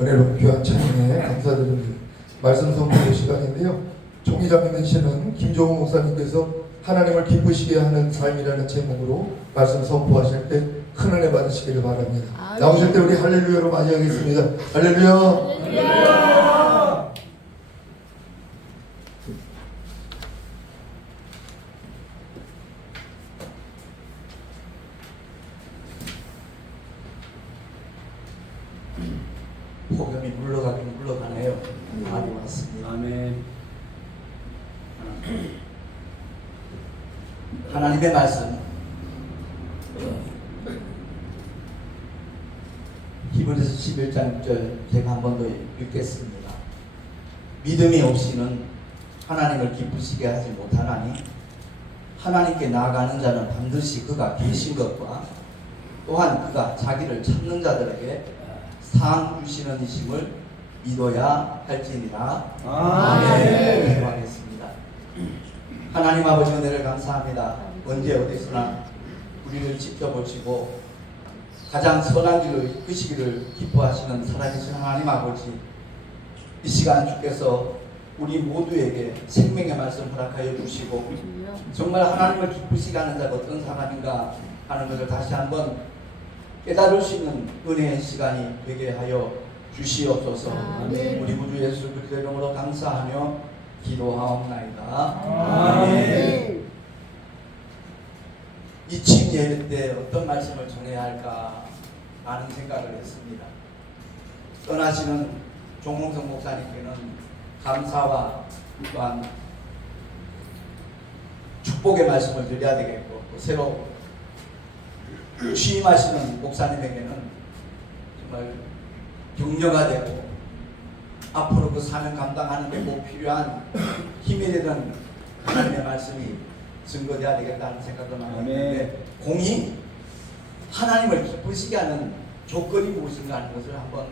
은혜로운 귀한 찬양에 감사드립니다. 말씀 선포의 시간인데요. 총회장 되시는 김종호 목사님께서 하나님을 기쁘시게 하는 삶이라는 제목으로 말씀 선포하실 때 큰 은혜 받으시기를 바랍니다. 나오실 때 우리 할렐루야로 맞이하겠습니다. 할렐루야. 할렐루야. 복음이 물러가긴 물러가네요. 많이 왔습니다. 아멘. 하나님의 말씀 히브리서 11장 6절 제가 한 번 더 읽겠습니다. 믿음이 없이는 하나님을 기쁘시게 하지 못하나니 하나님께 나아가는 자는 반드시 그가 계신 것과 또한 그가 자기를 찾는 자들에게 상 주시는 이심을 믿어야 할지니라. 아멘. 기도하겠습니다. 하나님 아버지 은혜를 감사합니다. 언제 어디서나 우리를 지켜보시고 가장 선한 길로 이끄시기를 기뻐하시는 살아계신 하나님 아버지, 이 시간 주께서 우리 모두에게 생명의 말씀 허락하여 주시고 정말 하나님을 기쁘시게 하는 자가 어떤 사람인가 하는 것을 다시 한번 깨달을 수 있는 은혜의 시간이 되게 하여 주시옵소서. 아멘. 우리 구주 예수 그리스도의 이름으로 감사하며 기도하옵나이다. 아멘. 이 침 예배 때 어떤 말씀을 전해야 할까 하는 생각을 했습니다. 떠나시는 종홍성 목사님께는 감사와 또한 축복의 말씀을 드려야 되겠고, 또 새로 취임하시는 목사님에게는 정말 격려가 되고 앞으로 그 사명 감당하는 데 꼭 필요한 힘이 되는 하나님의 말씀이 증거되어야 되겠다는 생각도 많이 했는데, 공이 하나님을 기쁘시게 하는 조건이 무엇인가 하는 것을 한번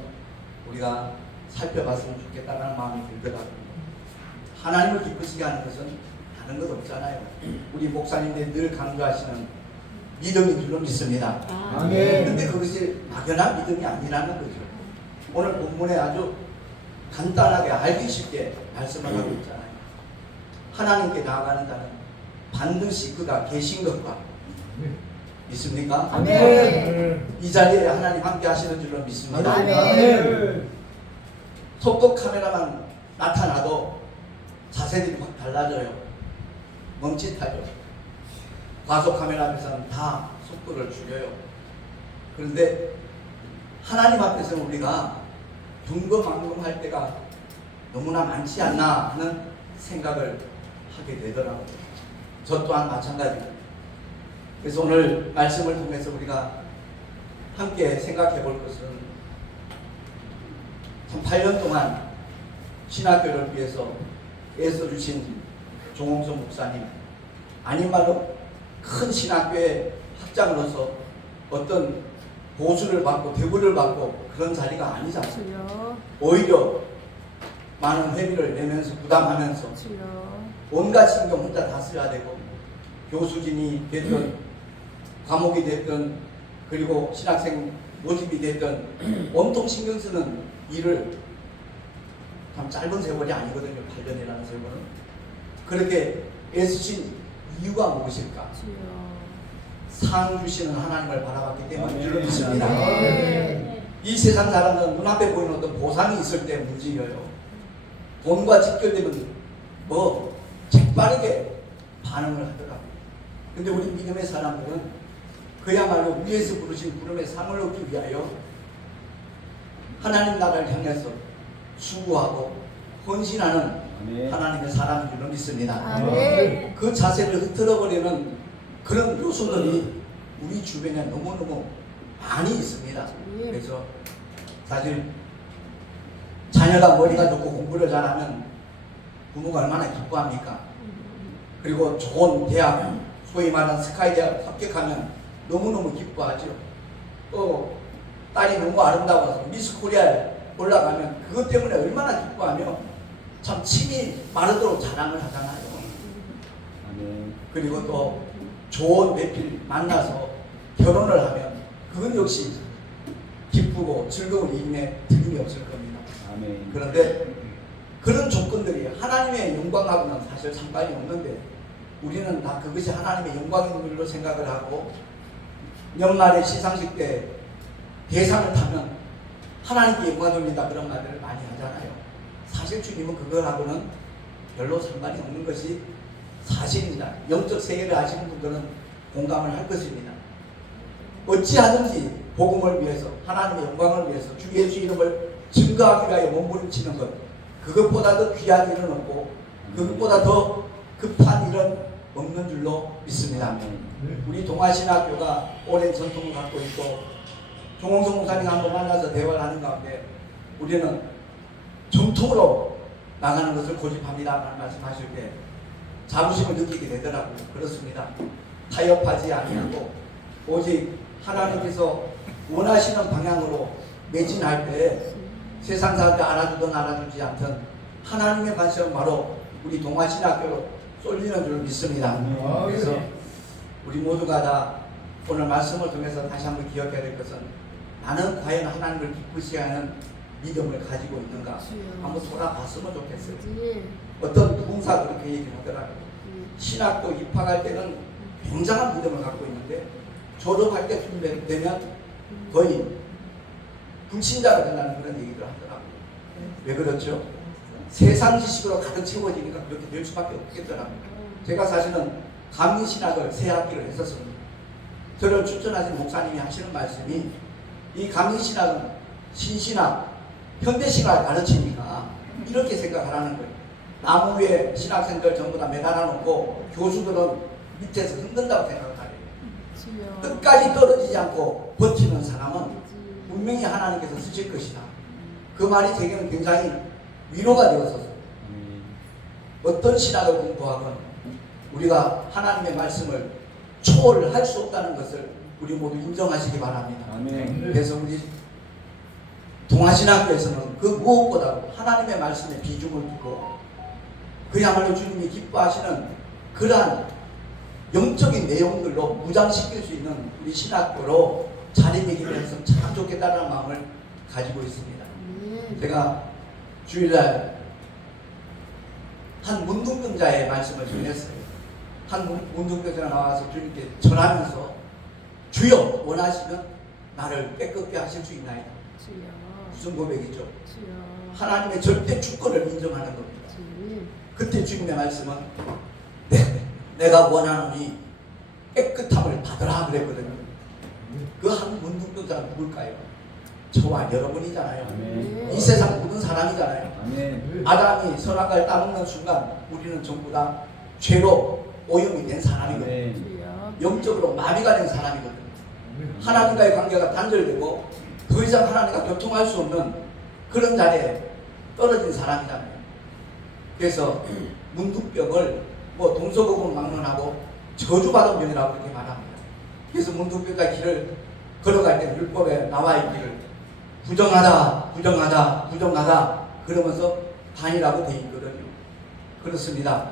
우리가 살펴봤으면 좋겠다는 마음이 들더라고요. 하나님을 기쁘시게 하는 것은 다른 것 없잖아요. 우리 목사님들이 늘 강조하시는 믿음인 줄로 믿습니다. 그런데 그것이 막연한 믿음이 아니라는 거죠. 오늘 본문에 아주 간단하게 알기 쉽게 말씀을 하고 있잖아요. 하나님께 나아가는 자는 반드시 그가 계신 것과 믿습니까? 아멘. 이 자리에 하나님 함께 하시는 줄로 믿습니다. 아멘. 속도 카메라만 나타나도 자세들이 확 달라져요. 멈칫하죠. 과속 카메라 앞에서는 다 속도를 줄여요. 그런데 하나님 앞에서는 우리가 둔거망동할 때가 너무나 많지 않나 하는 생각을 하게 되더라고요. 저 또한 마찬가지입니다. 그래서 오늘 말씀을 통해서 우리가 함께 생각해 볼 것은 참 8년 동안 신학교를 위해서 애써주신 종홍선 목사님, 아닌 말로 큰 신학교의 학장으로서 어떤 보수를 받고 대우를 받고 그런 자리가 아니지 않습니까? 주여. 오히려 많은 회비를 내면서 부담하면서 주여. 온갖 신경 혼자 다 써야 되고, 교수진이 됐든 과목이 됐든 그리고 신학생 모집이 됐든 온통 신경 쓰는 일을 참 짧은 세월이 아니거든요. 8년이라는 세월은. 그렇게 애쓰신 이유가 무엇일까? 주여. 상 주시는 하나님을 바라봤기 때문에 줄로 믿습니다. 아멘. 이 세상 사람들은 눈앞에 보이는 어떤 보상이 있을 때 문제예요. 돈과 직결되면 뭐 재빠르게 반응을 하더라고요. 근데 우리 믿음의 사람들은 그야말로 위에서 부르신 부름의 상을 얻기 위하여 하나님 나라를 향해서 수고하고 헌신하는 하나님의 사람인 줄로 믿습니다. 아멘. 그 자세를 흐트러버리는 그런 요소들이 우리 주변에 너무너무 많이 있습니다. 그래서 사실 자녀가 머리가 좋고 공부를 잘하면 부모가 얼마나 기뻐합니까? 그리고 좋은 대학, 소위 말하는 스카이 대학 합격하면 너무너무 기뻐하죠. 또 딸이 너무 아름다워서 미스 코리아에 올라가면 그것 때문에 얼마나 기뻐하며 참 침이 마르도록 자랑을 하잖아요. 그리고 또 좋은 배필 만나서 결혼을 하면 그건 역시 기쁘고 즐거운 일임에 틀림이 없을 겁니다. 그런데 그런 조건들이 하나님의 영광하고는 사실 상관이 없는데 우리는 다 그것이 하나님의 영광인 줄로 생각을 하고, 연말에 시상식 때 대상을 타면 하나님께 영광 돌린다 그런 말들을 많이 하잖아요. 사실 주님은 그거하고는 별로 상관이 없는 것이 사실입니다. 영적 세계를 아시는 분들은 공감을 할 것입니다. 어찌하든지 복음을 위해서, 하나님의 영광을 위해서 주 예수 이름을 증거하기 위하여 몸부림치는 것, 그것보다 더 귀한 일은 없고 그것보다 더 급한 일은 없는 줄로 믿습니다. 우리 동아신학교가 오랜 전통을 갖고 있고, 종홍성 목사님 한번 만나서 대화를 하는 가운데 우리는 전통으로 나가는 것을 고집합니다라는 말씀하실 때 자부심을 느끼게 되더라고요. 그렇습니다. 타협하지 아니하고 오직 하나님께서 원하시는 방향으로 매진할 때 세상 사람들 알아주든 알아주지 않든 하나님의 관심은 바로 우리 동아신학교로 쏠리는 줄 믿습니다. 그래서 우리 모두가 다 오늘 말씀을 통해서 다시 한번 기억해야 될 것은, 나는 과연 하나님을 기쁘시게 하는 믿음을 가지고 있는가 한번 돌아봤으면 좋겠어요. 어떤 부흥사 그렇게 얘기를 하더라고요. 신학교 입학할 때는 굉장한 믿음을 갖고 있는데 졸업할 때쯤 되면 거의 불신자가 된다는 그런 얘기를 하더라고요. 왜 그렇죠? 세상 지식으로 가득 채워지니까 그렇게 될 수밖에 없겠더라고요. 제가 사실은 감리신학을 새 학기를 했었습니다. 저를 추천하신 목사님이 하시는 말씀이, 이 감리신학은 신신학, 현대신학을 가르치니까 이렇게 생각하라는 거예요. 나무 위에 신학생들 전부 다 매달아 놓고 교수들은 밑에서 흔든다고 생각하래요. 끝까지 떨어지지 않고 버티는 사람은 분명히 하나님께서 쓰실 것이다. 그 말이 제게는 굉장히 위로가 되었었어요. 어떤 신학을 공부하건 우리가 하나님의 말씀을 초월할 수 없다는 것을 우리 모두 인정하시기 바랍니다. 그래서 우리 동아신학교에서는 그 무엇보다도 하나님의 말씀에 비중을 두고 그야말로 주님이 기뻐하시는 그러한 영적인 내용들로 무장시킬 수 있는 우리 신학교로 자리매김해서 참 좋겠다는 마음을 가지고 있습니다. 제가 주일날 한 문둥병자의 말씀을 전했어요. 한 문둥병자가 나와서 주님께 전하면서 주여 원하시면 나를 깨끗게 하실 수 있나이다. 주여. 무슨 고백이죠? 주여. 하나님의 절대 주권을 인정하는 겁니다. 주님. 그때 주님의 말씀은 내가 원하노니 깨끗함을 받으라 그랬거든요. 그 한 문둥병자는 누굴까요? 저와 여러분이잖아요. 네. 이 세상 모든 사람이잖아요. 아멘. 아담이 선악과를 따먹는 순간 우리는 전부 다 죄로 오염이 된 사람이거든요. 아멘. 주여. 영적으로 마비가 된 사람이거든요. 하나님과의 관계가 단절되고 더 이상 하나님과 교통할 수 없는 그런 자리에 떨어진 사람이잖아요. 그래서 문둥병을 뭐 동서고금 막론하고 저주받은 병이라고 그렇게 말합니다. 그래서 문둥병자 길을 걸어갈 때 율법에 나와 있기를 부정하다, 부정하다, 부정하다 그러면서 반이라고 되어 있거든요. 그렇습니다.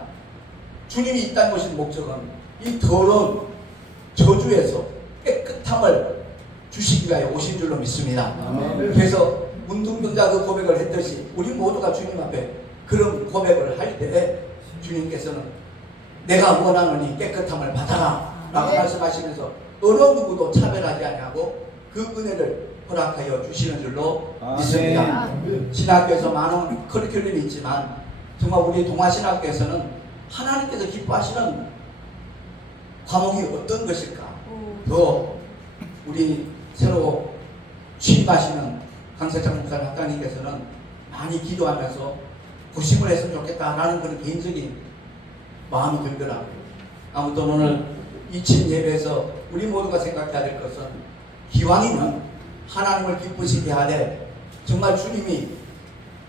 주님이 이 땅에 오신 목적은 이 더러운 저주에서 깨끗함을 주시기 위하여 오신 줄로 믿습니다. 아멘. 그래서 문둥병자 그 고백을 했듯이 우리 모두가 주님 앞에 그런 고백을 할 때 주님께서는 내가 원하노니 깨끗함을 받아라 라고 네. 말씀하시면서 어느 누구도 차별하지 아니하고 그 은혜를 허락하여 주시는 줄로 아멘. 믿습니다. 신학교에서 많은 커리큘럼이 있지만 정말 우리 동아신학교에서는 하나님께서 기뻐하시는 과목이 어떤 것일까? 더 우리 새로 취임하시는 강세창 목사님 학장님께서는 많이 기도하면서 고심을 했으면 좋겠다라는 그런 개인적인 마음이 들더라고요. 아무튼 오늘 이친 예배에서 우리 모두가 생각해야 될 것은 기왕이면 하나님을 기쁘시게 하되 정말 주님이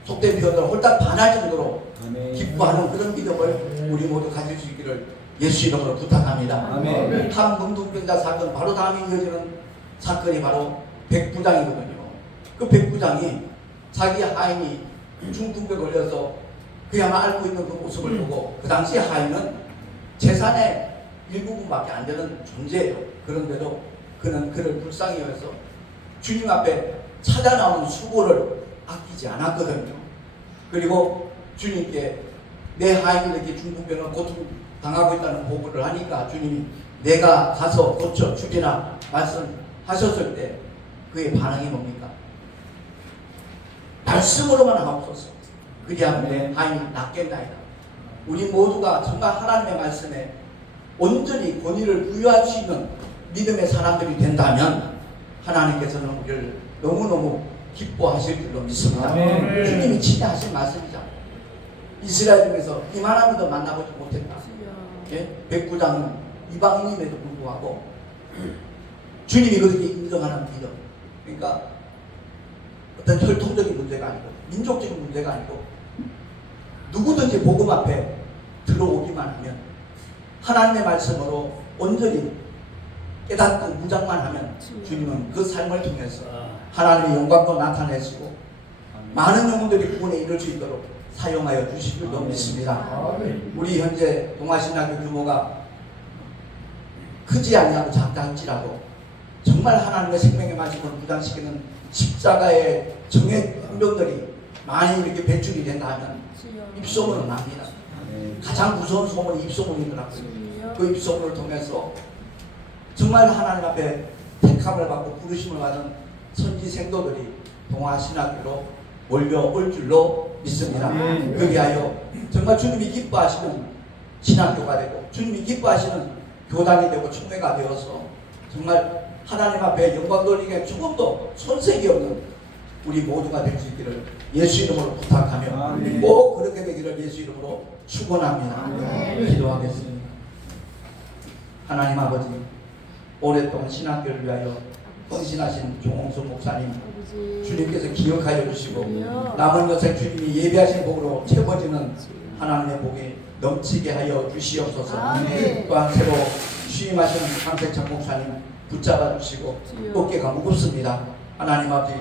속된 표현으로 홀딱 반할 정도로 아멘. 기뻐하는 그런 믿음을 우리 모두 가질 수 있기를 예수 이름으로 부탁합니다. 아멘. 한 문둥병자 사건 바로 다음에 이어지는 사건이 바로 백부장이거든요. 그 백부장이 자기 하인이 중풍병에 걸려서 그야말로 앓고 있는 그 모습을 보고 그 당시 하인은 재산의 일부분밖에 안 되는 존재예요. 그런데도 그는 그를 불쌍히 여겨서 주님 앞에 찾아 나오는 수고를 아끼지 않았거든요. 그리고 주님께 내 하인이 이렇게 중풍병을 고통 당하고 있다는 보고를 하니까 주님이 내가 가서 고쳐 주리라 말씀하셨을 때 그의 반응이 뭡니까? 말씀으로만 하옵소서. 그리하면 내 하인이 낫겠나이다. 우리 모두가 정말 하나님의 말씀에 온전히 권위를 부여할 수 있는 믿음의 사람들이 된다면 하나님께서는 우리를 너무너무 기뻐하실 줄로 믿습니다. 아멘. 주님이 진짜 하신 말씀이잖아요. 이스라엘 중에서 이만한 믿음 만나보지 못했다. 예? 백부장은 이방인임에도 불구하고 주님이 그렇게 인정하는 믿음. 그러니까 어떤 혈통적인 문제가 아니고 민족적인 문제가 아니고 누구든지 복음 앞에 들어오기만 하면 하나님의 말씀으로 온전히 깨닫고 무장만 하면 주님은 그 삶을 통해서 하나님의 영광도 나타내시고 많은 영혼들이 구원에 이를 수 있도록 사용하여 주실 줄로 믿습니다. 우리 현재 동아신학교 규모가 크지 아니하고 작다 할지라도 정말 하나님의 생명의 말씀을 무장시키는 십자가의 정의 운동들이 많이 이렇게 배출이 된다면 입소문은 납니다. 아멘. 가장 무서운 소문이 입소문이더라고요. 그 입소문을 통해서 정말 하나님 앞에 택함을 받고 부르심을 받은 선지 생도들이 동아신학교로 몰려올 줄로 믿습니다. 아멘. 그리하여 정말 주님이 기뻐하시는 신학교가 되고 주님이 기뻐하시는 교단이 되고 총회가 되어서 정말 하나님 앞에 영광 돌리기에 조금도 손색이 없는 우리 모두가 될 수 있기를 예수 이름으로 부탁하며 아멘. 꼭 그렇게 되기를 예수 이름으로 축원합니다. 아멘. 기도하겠습니다. 하나님 아버지, 오랫동안 신학교를 위하여 헌신하신 종홍수 목사님 주님께서 기억하여 주시고 남은 여생 주님이 예배하신 복으로 채워지는 하나님의 복이 넘치게 하여 주시옵소서. 아멘. 또한 새로 취임하시는 강세창 목사님 붙잡아 주시고 어깨가 무겁습니다. 하나님 아버지,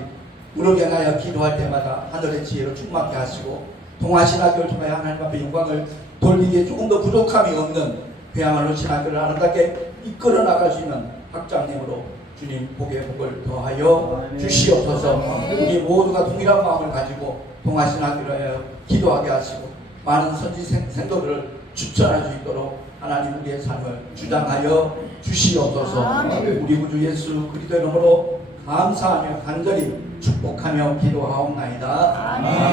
무릎에 나여 기도할 때마다 하늘의 지혜로 충만케 하시고 동아신학교를 통하여 하나님 앞에 영광을 돌리기에 조금 더 부족함이 없는 그야말로 신학교를 아름답게 이끌어 나갈 수 있는 학장님으로 주님 복의 복을 더하여 아멘. 주시옵소서. 우리 모두가 동일한 마음을 가지고 동아신학교를 하여 기도하게 하시고 많은 선지 생도들을 추천할 수 있도록 하나님 우리의 삶을 주장하여 주시옵소서. 아멘. 우리 구주 예수 그리스도의 이름으로 감사하며 간절히 축복하며 기도하옵나이다. 아멘.